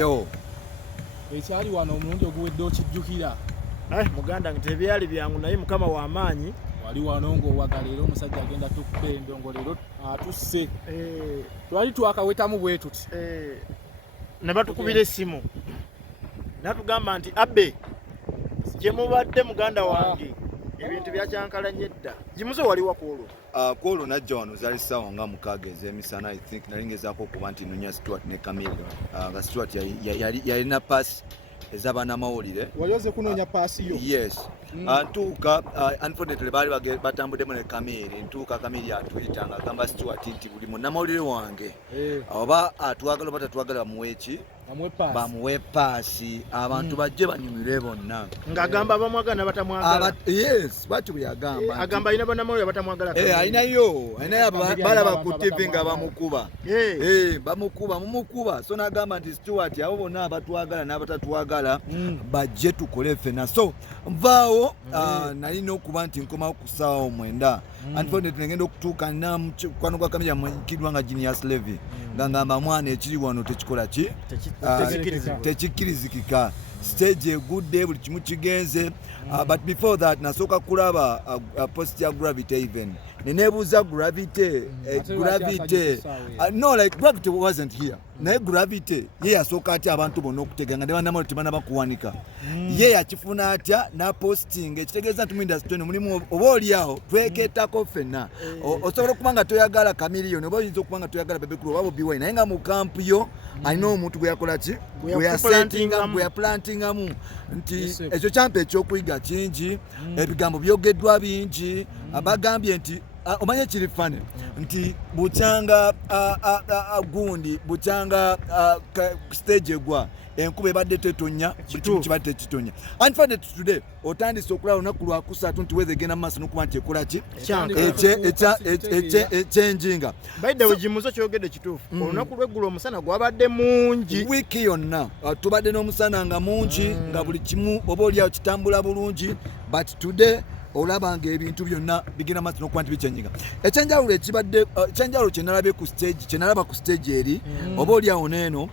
Yo. Ekyali wano omulundi oguwedde okijjukira. Muganda ntebyali byangu naye mukama wa maanyi. Wali wano ng'owagala era omusajja agenda tukkuba endongo leero atusse. Twali twakawetamu bwe tuti. Ne batukubira essimu. Natugamba nti Abbe gye mubadde muganda wange ebintu byakyankalanye dda. Jimuze wali wakwolwo. Kwolwo najja wano zaali ssaawa nga mukaaga ez'emisana I think nali ngezaako okuba nti nnonya Stuart ne Chameleone. Nga Stuart yalina paasi ez'abannamawulire. Wali oze kunoonya paasi yo? Yes. Ntuuka unfortunately baali batambuddemu ne Chameleone. Ntuuka Chameleone atuyita ng'agamba Stuart nti buli munnamawulire wange oba atwagala oba tatwagala bamuwe ki? Bamuwe paasi abantu bajje banyumirwe bonna. Ng'agamba abamwagala n'abatamwagala. Yes, bw'atyo bwe yagamba. Agamba alina bannamawulire abatamwagala. Alinayo balaba ku TV nga bamukuba. Bamukuba mumukuba. So n'agamba nti Stuart abo bonna abatwagala n'abatatwagala bajje tukole ffenna. So nvaawo nalina okuba nti nkomawo ku ssaawa 9. Unfortunately ngenda okutuuka mukwano gwa Chameleone amanyikidwa nga Genius Levy nga ngamba mwana ekiri wano tekikola ki? Tekikkirizikika. Stage egudde buli kimu kigenze. But before that nasooka kulaba post ya Gravity even. Nenebuuza Gravity. No, like Gravity wasn't here. Naye Gravity ye yasooka atya abantu bonna okutega nga ne bannamawulire tebana bakuwanika. Ye yakifuna atya na posting ekitegeeza nti mu industry mulimu oba oliawo twekeetako ffenna. Osobola okuba nga toyagala Chameleone oba oyinza okuba nga toyagala Bebe Cool oba Bobi Wine naye nga mu kampu yo alina omuntu gwe yakola ki? Gwe yaplantingamu nti ekyo kyampa ekyokuyiga kingi ebigambo byogeddwa bingi abagambye nti omanye kiri fane nti bukyanga gundi bukyanga stage egwa enkuba ebadde tetonya kitu kibadde tekitonya. Unfortunately today otandise okulaba olunaku lwakusatu nti weze genda mu maaso n'okuba nti ekola ki ekyenjinga. By the way Jimuzo kyogedde kituufu. Olunaku lw'eggulo omusana gwabadde mungi. Wiiki yonna tubadde n'omusana nga mungi nga buli kimu oba oliawo kitambula bulungi but today olaba nga ebintu byonna bigenda maaso n'okuba nti bikyenyiga. Ekyenjawulo ekibadde ekyenjawulo kye nalaba ku stage eri oba oliawo n'eno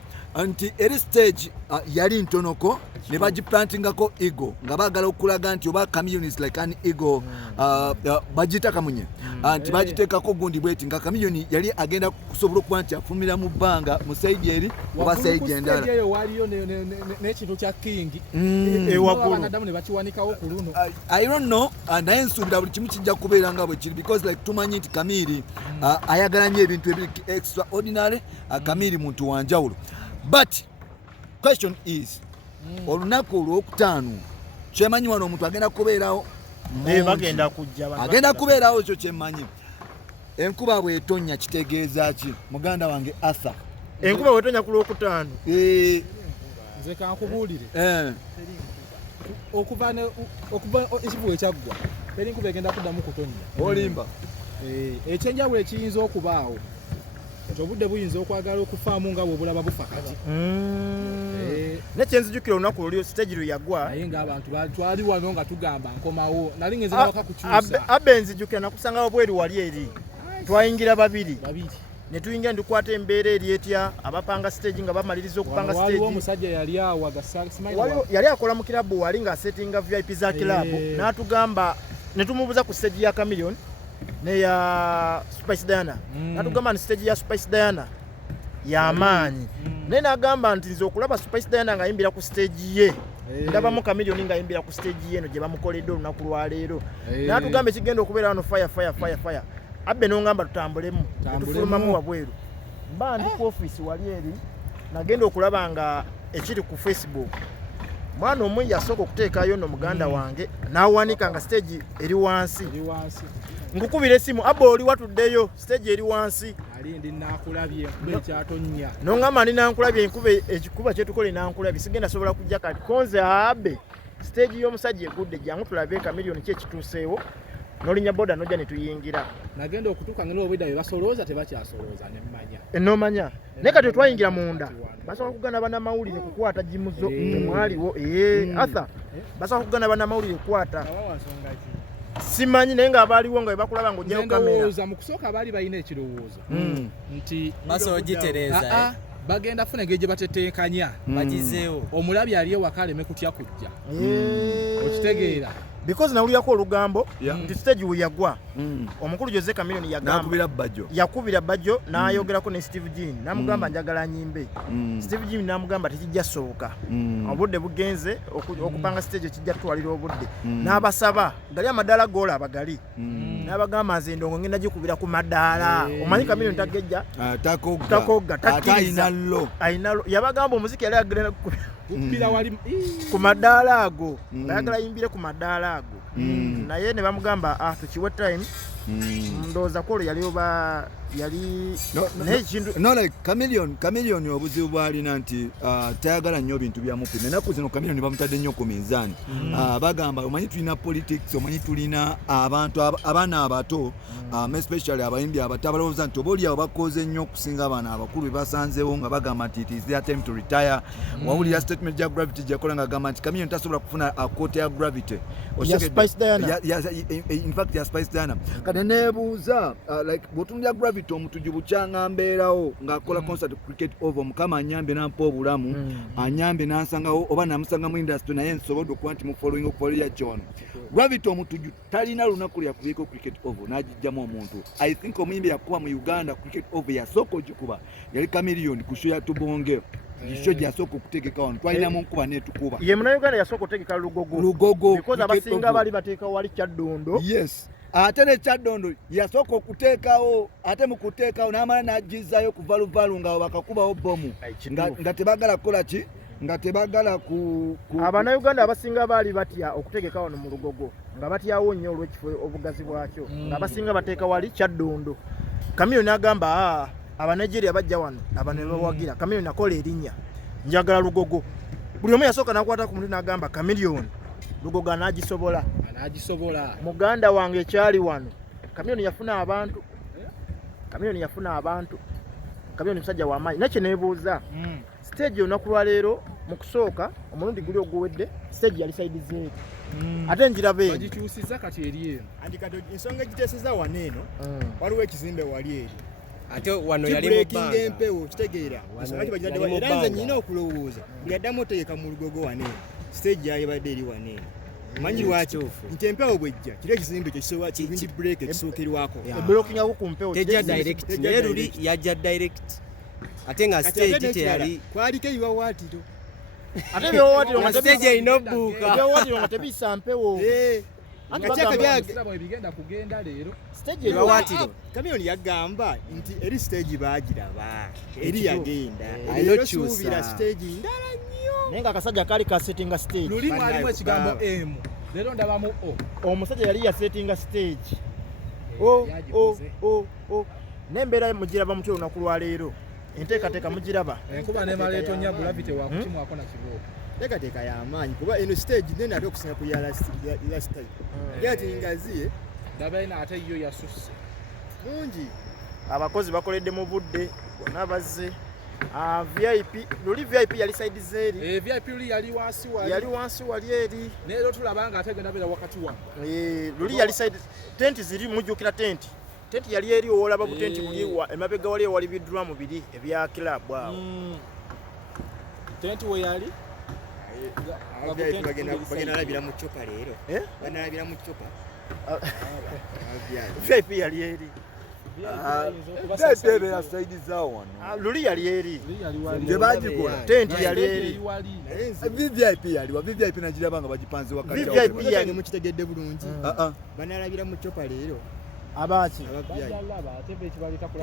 nti eri stage yali ntonoko ne bagiplantingako ego nga baagala okulaga nti oba Chameleone is like an ego bagita kamunye nti bagiteekako gundi bweti nga Chameleone yali agenda kusobola okuba nti afumira mu bbanga mu saidi eri oba saidi endala. Waliyo n'ekintu kya King ewaggulu ne bakiwanikawo ku luno. I don't know naye nsuubira buli kimu kijja kubeera nga bwe kiri because like tumanyi nti Chameleone ayagala nnyo ebintu ebiri extraordinary. Chameleone muntu wanjawulo. But question is olunaku olwokutaano kyemanyi wano omuntu agenda kubeerawo agenda kubeerawo ekyo kyemmanyi. Enkuba bw'etonya kitegeeza ki muganda wange Arthur? Enkuba bw'etonya ku lwokutaano nze kankubuulire okuva ekivuga ekyaggwa teri nkuba egenda kuddamu kutonya olimba. Ekyenjawulo ekiyinza okubaawo obudde buyinza okwagala okufaamu nga bw'obulaba bufa kati. Nekyenzijukira olunaku olwo stage lweyagwa naye ng'abantu twali wano nga tugamba nkomawo nali ngenze nawaka kukyusa. Abbe nzijukira nakusanga bweru wali eri twayingira babiri ne tuyingira ndikwata embeera eri etya abapanga stage nga bamaliriza okupanga stage. Waliwo omusajja yali awo waliwo yali akola mu kilabu wali nga settinga VIP za kilabu n'atugamba ne tumubuuza ku stage ya Chameleone ne ya Spice Diana. Natugamba ni stage ya Spice Diana ya maanyi. Naye nagamba nti nze okulaba Spice Diana nga ayimbira ku stage ye ndabamu Chameleone nga ayimbira ku stage ye eno gye bamukoledde olunaku lwa leero. Natugamba ekigenda okubeera wano fire. Abbe n'ongamba tutambulemu tufulumamu wabweru. Mba ndi ku office wali eri nagenda okulaba nga ekiri ku Facebook mwana omwe yasooka okuteekayo no muganda wange n'awanika nga stage eri wansi. Ngukubira esimu Abbe oli watuddeyo stage eri wansi ali ndi nakulabye enkuba ekyatonya n'ongamba ndi nankulabye enkuba ekikuba kyetukole nankulabye sigenda sobola kujja kati konze Abbe stage y'omusajja egudde jangu tulabe Chameleone ki ekituuseewo n'olinya boda nojja ne tuyingira. Nagenda okutuuka ngene obwedda bwe basolooza tebakyasolooza ne mmanya nomanya naye kati twayingira munda basobola kugana bannamawulire kukwata Jimuzo temwaliwo Arthur basobola kugana bannamawulire kukwata simanyi naye nga abaaliwo nga bakulaba ng'ojjayo kamera mu kusooka baali balina ekirowoozo nti basobola gitereeza bagenda funa engeri gye bateteekanya bagizeewo omulabi ali ewaka aleme kutya kujja okitegeera because nawulirako olugambo nti stage we yagwa omukulu Jose Chameleone yakubira bajjo n'ayogerako ne Steve Jean n'amugamba njagala nyimbe Steve Jean n'amugamba tekijja sooka obudde bugenze okupanga stage kijja tutwalira obudde n'abasaba gali amadaala goola abagali n'abagamba nze ndongo ngenda gikubira ku madaala omanyi Chameleone tagejja takogga takkiriza ayinalo yabagamba omuziki yali agenda kupira wali ku madaala ago bayagala yimbire ku madaala ago naye ne bamugamba tukiwe time ndowooza kolo yali oba yali like Chameleone obuzibu bwalina nti tayagala nnyo bintu bya mupima ennaku zino Chameleone bamutadde nnyo ku minzaani bagamba omanyi tulina politics omanyi tulina abantu abaana abato especially abayimbi abato abalowooza nti oba oliawo bakoze nnyo okusinga abaana abakulu be basanzeewo nga bagamba nti it is their time to retire wawulira statement gya Gravity gyekola nga agamba nti Chameleone tasobola kufuna akota ya Gravity in fact ya Spice Diana kati neebuuza like bw'otunulira Gravity omutuju bukyanga mbeerawo ng'akola concert cricket over mukama anyambe nampa obulamu anyambe nansangawo oba namusanga mu industry naye nsobodde okuba nti mufollowing okufolera kyono Gravity omutuju talina lunaku lyakubiiko cricket over n'agijjamu omuntu I think omuyimbi yakuba mu Uganda cricket over yasooka ogikuba yali Chameleone ku show ya Tubonge isho gyasooka okutegeka wano twalinamu nkuba netukuba ye Uganda yasooka otegeka lugogo because abasinga bali bateeka wali Kyaddondo yes ate ne Kyaddondo yasooka okuteekawo ate mu kuteekawo n'amala n'agizaayo ku valuvalu nga bakakubawo bomu nga tebagala kukola ki nga tebagala ku Abannayuganda abasinga baali batya okutegeka wano mu lugogo nga batyawo nnyo olw'ekifo obugazi bwakyo nga abasinga bateeka wali Kyaddondo Chameleone agamba Abanigeria bajja wano abantu bawagira Chameleone akola erinnya njagala lugogo buli omu yasooka n'akwata ku muntu n'agamba Chameleone lugogo anaagisobola muganda wange ekyali wano Chameleone yafuna abantu Chameleone musajja w'amaanyi nakye neebuuza stage olunaku lwa leero mu kusooka omulundi guli oguwedde stage yali side zeeri ate njirabe bagikyusiza kati eri eno andikati ensonga egiteeseza wano eno waliwo ekizimbe wali eri ate wano yali mu bbanga empewo kitegeera ensonga kibagiradde era nze nyina okulowooza buli addamu otegeka mu lugogo wano eno stage yayibadde eri wano eno manyi lwaki nti empewo bwejja kiri ekizimbe kyekisobola kibindi break ekisookerwako eblokingako ku mpewo tejja direct naye luli yajja direct ate nga stage teyali kwaliko ebiwawaatiro ate ebiwawaatiro nga stage erina obbuuka ebiwawaatiro nga tebiyisa mpewo ebigenda kugenda leero stage ebiwawaatiro Chameleone yagamba nti eri stage baagiraba eri yagenda suubira stage ndala nnyo naye nga akasajja kaali kasetinga stage luli mwalimu ekigambo M leero ndabamu O omusajja yali yasetinga stage n'embeera mugiraba mutyo olunaku lwa leero enteekateeka mugiraba enkuba nemala etonya Gravity wakukimwako na kibooko teekateeka y'amaanyi kuba eno stage nene ate okusinga ku ya last time yati ngaziye ndabaina ate yo yasusse mungi abakozi bakoledde mu budde bonna bazze VIP yali side zeeri VIP luli yali wansi wali eri leero tulaba nga ate genda beera wakati wa luli yali side tenti ziri mujjukira tenti yali eri olaba butenti buli emabega wali ewali bidrum biri ebya club awo tenti we yali bagenda alabira mu ccopa leero banalabira mu ccopa VIP yali eri ya saidi zao wano luli yali eri je bagikola tenti yali eri VIP yaliwa VIP najiraba nga bagipanze wakati VIP yali mukitegedde bulungi banalabira mu ccopa leero abaki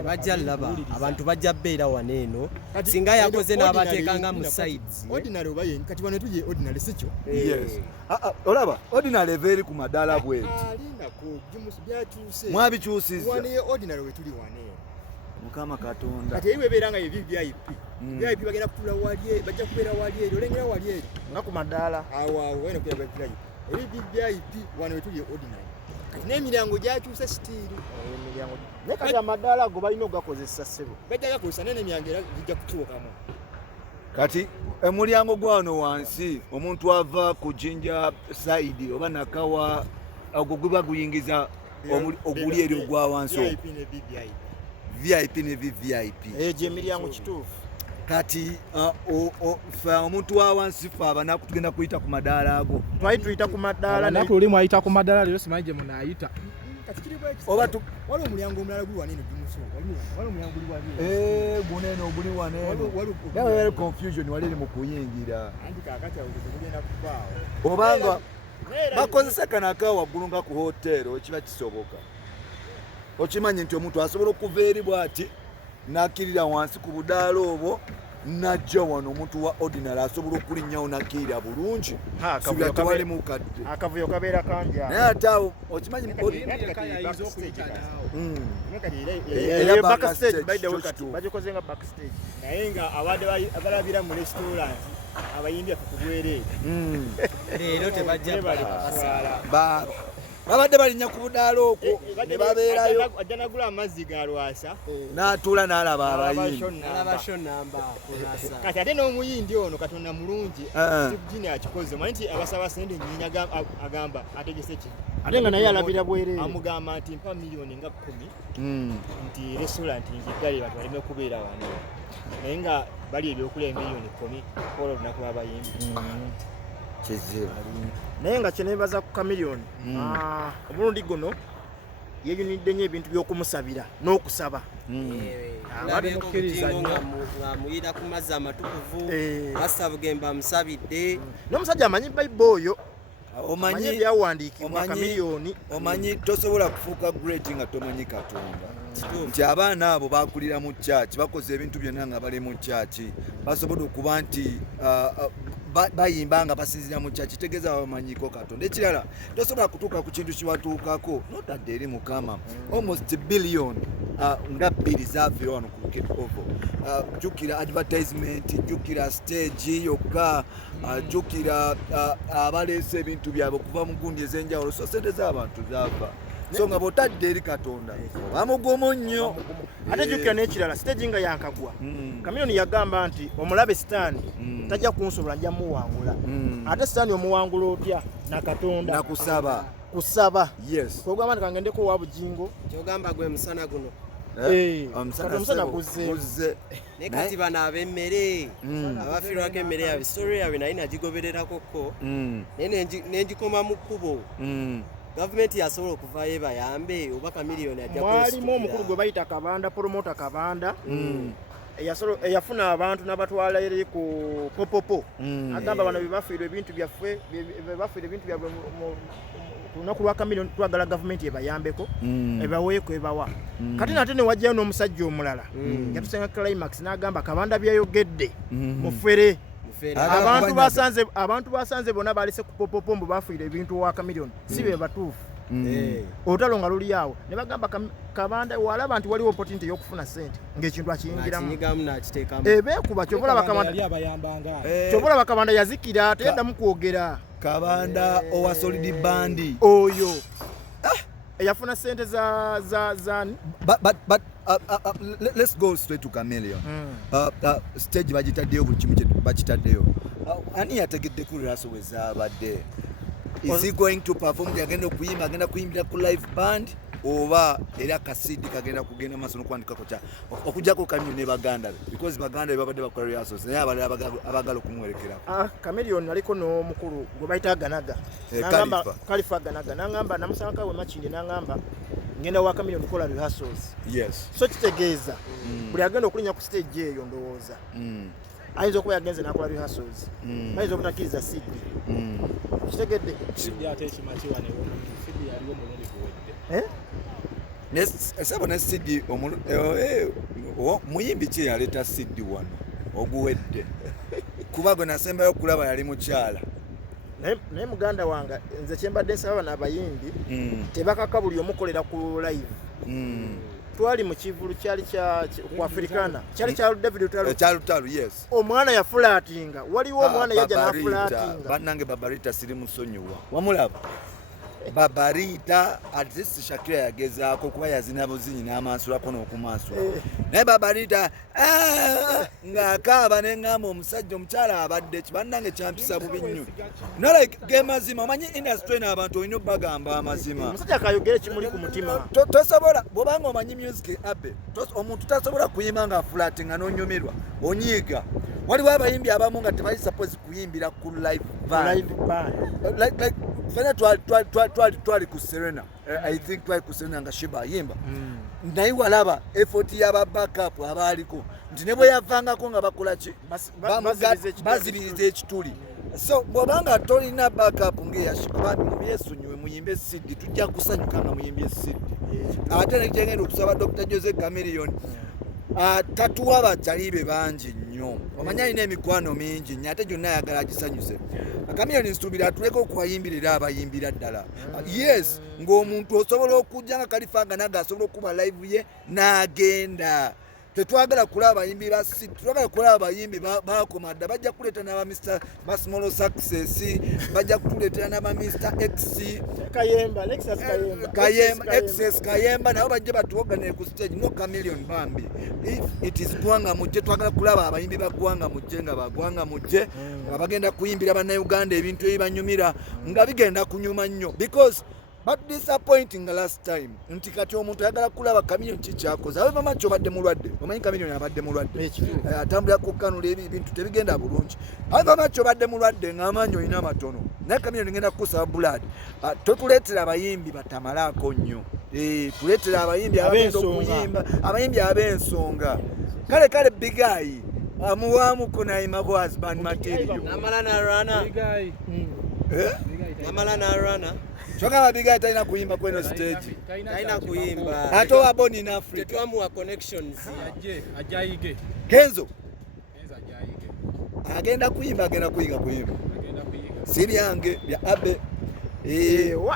bajja laba abantu bajja beera wano eno singa yakoze n'abateekanga mu sides ordinary obaye kati wano tuje ordinary sikyo yes olaba ordinary everi ku madaala bweti alinako jimus byakyuse mwabikyusiza wano ye ordinary we tuli wano mukama katonda kati ebiwe beera nga VIP bagenda kutula wali bajja kubeera wali eri olengera wali eri nga ku madaala awo wena kuyaba VIP wano we tuli ordinary n'emiryango gyakyusa sitiiru naye kati amadaala ago balina ogakozesa ssebo bajja gakozesa naye n'emiryango era gijja kukyukamu kati emulyango gwano wansi omuntu ava ku jinja side oba nakawa ogwo gwe baguyingiza oguli eri ogwa wansi VIP ne VVIP VIP ne VVIP egyo emiryango kituufu kati fe omuntu wa wansi fe abanaku tugenda kuyita ku madaala ago twali tuyita ku madaala naye tuli mwayita ku madaala leero simanyi gye munaayita oba wali omulyango omulala guli waneno gimuso wali omulyango guli guneeno oguli waneeno naye confusion wali eri mu kuyingira anti kaakati awo tegenda kubaawo obanga bakozesa kanaka waggulu nga ku hotero kiba kisoboka okimanyi nti omuntu asobola okuva eri bw'ati n'akkirira wansi ku budaala obwo najja wano omuntu wa ordinary asobola okulinnyawo n'akkirira bulungi subira tewali mukadde akavuyo kabeera kanja naye ate awo okimanyi era backstage by the way kati bagikoze nga backstage naye nga abalabira mu restaurant abayimbi afe kubwereere leero tebajja babadde balinnya ku budaala okwo ne babeerayo ajja nagula amazzi ga Lwasa n'atuula n'alaba abayimbi kati ate n'omuyindi ono Katonda mulungi Steve akikoze manyi nti abasaba sente nnyingi agamba ategese ki ate nga naye alabira bwereere amugamba nti mpa miliyoni nga 10 nti restaurant ngiggale bantu baleme kubeera wano naye nga bali ebyokulya miliyoni 10 kola olunaku lw'abayimbi naye nga kyenebaza ku Chameleone omulundi guno yeyunidde nnyo ebintu by'okumusabira n'okusaba ng'amuyira ku mazzi amatukuvu asabugemba amusabidde n'omusajja amanyi bayibuli oyo omanyi ebyawandiikibwa Chameleone omanyi tosobola kufuuka great nga tomanyi Katonda nti abaana abo bakulira mu church bakoze ebintu byonna nga bali mu church basobola okuba nti bayimba nga basinzira mu church tegeeza bamanyiko Katonda ekirala tosobola kutuuka ku kintu kiwatuukako notadde eri Mukama almost billion nga bbiri zafiira wano ku Cape Ovo jjukira advertisement jjukira stage yokka jjukira abaleese ebintu byabwe okuva mu gundi ez'enjawulo so sente z'abantu zaava so nga bw'otadde eri Katonda bamugomo nnyo ate jjukira n'ekirala stage nga yankagwa Chameleone yagamba nti omulabe sitaani tajja kunsobola njja muwangula ate sitaani omuwangula otya na Katonda kusaba yes kogamba nti kangendeko wa bujingo kyogamba gwe musana guno omusana guzze ne kati bano ab'emmere abafiirwako emmere yabe story yabe naye nagigobererako naye nenjikoma mu kkubo gavumenti yasobola okuvaayo ebayambe oba Chameleone ajja mwalimu omukulu gwe bayita Kabanda promota Kabanda eyafuna abantu n'abatwala eri ku popopo agamba bano bebafiirwa ebintu byaffe byabwe ku lunaku lwa Chameleone twagala gavumenti ebayambeko ebaweeko ebawa kati nate ne wajjayo n'omusajja omulala yatusenga climax n'agamba Kabanda byayogedde mufere abantu basanze bonna balese ku popopo mbu bafiirwa ebintu wa Chameleone si be batuufu olutalo nga luli awo ne bagamba Kabanda walaba nti waliwo opportunity y'okufuna ssente ng'ekintu akiyingiramu ebeekuba kyobola Kabanda yazikira teyaddamu kwogera Kabanda owa solid bandi oyo eyafuna ssente za but let's go straight to Chameleone stage bagitaddeyo buli kimu bakitaddeyo ani yategedde ku rehearsal we zaabadde is he going to perform agenda okuyimba agenda kuyimbira ku live band oba era kasidi kagenda kugenda maaso n'okwandikako kya okujjako Chameleone ne baganda because baganda be babadde bakola rehearsals naye abalala abagala okumwerekerako Chameleone aliko n'omukulu gwe bayita Ganaga Kalifa Ganaga n'angamba namusanga we makindi n'angamba ngenda wa Chameleone kola rehearsals yes so kitegeeza buli agenda okulinya ku stage eyo ndowooza ayinza okuba yagenze n'akola rehearsals ayinza obutakiriza sidi kitegedde sidi ate ekimakiwa ne sidi yaliwo mulungi guwedde esaba ne sidi muyimbi ki yaleeta sidi wano oguwedde kuba gwe nasembayo okulaba yali mukyala naye muganda wange nze kyembadde nsaba bano abayimbi tebakaka buli omukolera ku live twali mu kivulu kyali ku Africana kyali kya David Lutalo yes omwana yafulatinga waliwo omwana yajja n'afulatinga bannange Babarita siri musonyiwa wamulaba Babarita at least Shakira yagezaako kuba yazina buzinyi n'amansulako n'okumansula naye Babarita ng'akaaba ne ngamba omusajja omukyala abadde kibannange kyampisa bubi nnyo no like ge mazima omanyi industry n'abantu olina obbagamba amazima omusajja kayogere kimuli ku mutima tosobola bw'obanga omanyi music abe omuntu tasobola kuyimba nga flat nga n'onyumirwa onyiiga waliwo abayimbi abamu nga tebali suppose kuyimbira ku live band like fena twali ku Serena I think twali ku Serena nga Shiba ayimba naye walaba effort y'aba backup abaaliko nti ne bwe yavangako nga bakola ki bazibiriza ekituli so bw'obanga tolina backup ng'eya Shiba yeesonyiwe muyimbe CD tujja kusanyuka nga muyimbe CD ate nekyengenda okusaba Dr. Jose Chameleone tatuwa batalibe bangi nnyo omanyi alina emikwano mingi nnyo ate gyonna ayagala agisanyuse Chameleone nsuubira atuleka okubayimbirira abayimbira ddala yes ng'omuntu osobola okujja nga kalifanga naga asobola okuba live ye n'agenda tetwagala kulaba abayimbi ba city twagala kulaba abayimbi bakoma dda bajja kuleeta n'aba Mr. Small Success bajja kutuleetera n'aba Mr. X Kayemba XS Kayemba nabo bajja batuwoganire ku stage no Chameleone bambi it is gwanga mujje twagala kulaba abayimbi ba gwanga mujje nga bagwanga mujje nga bagenda kuyimbira bannayuganda ebintu ebibanyumira nga bigenda kunyuma nnyo because but disappointing last time nti kati omuntu ayagala kulaba Chameleone kikyakoze abe mamacho badde mulwadde omanyi Chameleone abadde mulwadde atambula kukanula ebintu tebigenda bulungi abe mamacho badde mulwadde ng'amaanyi olina amatono naye Chameleone ngenda kukusaba blood totuleetera abayimbi batamalaako nnyo tuleetera abayimbi abagenda okuyimba abayimbi ab'ensonga kale bigayi amuwaamu kunaimako husband material namala na rana choka mabiga talina kuyimba kweno stage talina kuyimba ate waboni in Africa tetwamuwa connections ajayige Kenzo ajayige agenda kuyimba si byange bya abe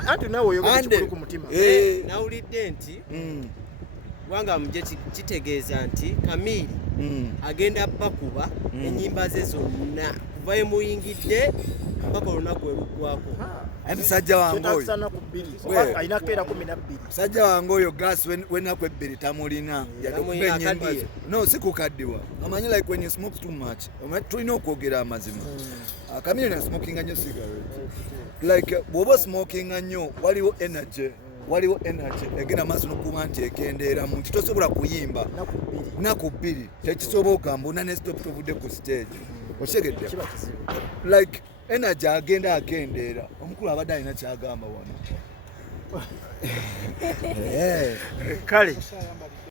anti nawe oyogera kikulu ku mutima nawulidde nti wanga muje kitegeeza nti Kamili agenda bakuba ennyimba ze zonna kuva emuyingidde mpaka olunaku eruggwako musajja wange oyo alina keera 12 musajja wange oyo gas wenaku ebbiri tamulina no si kukaddiwa amanyi like when you smoke too much tulina okwogera amazima Chameleone smokinga nnyo cigarette like bw'oba smokinga nnyo waliwo energy egenda maaso n'okuba nti ekendeera mu nti tosobola kuyimba naku bbiri tekisoboka mbuna ne stop tovudde ku stage okyegedde like energy agenda akendeera omukulu abadde alina kyagamba wano kale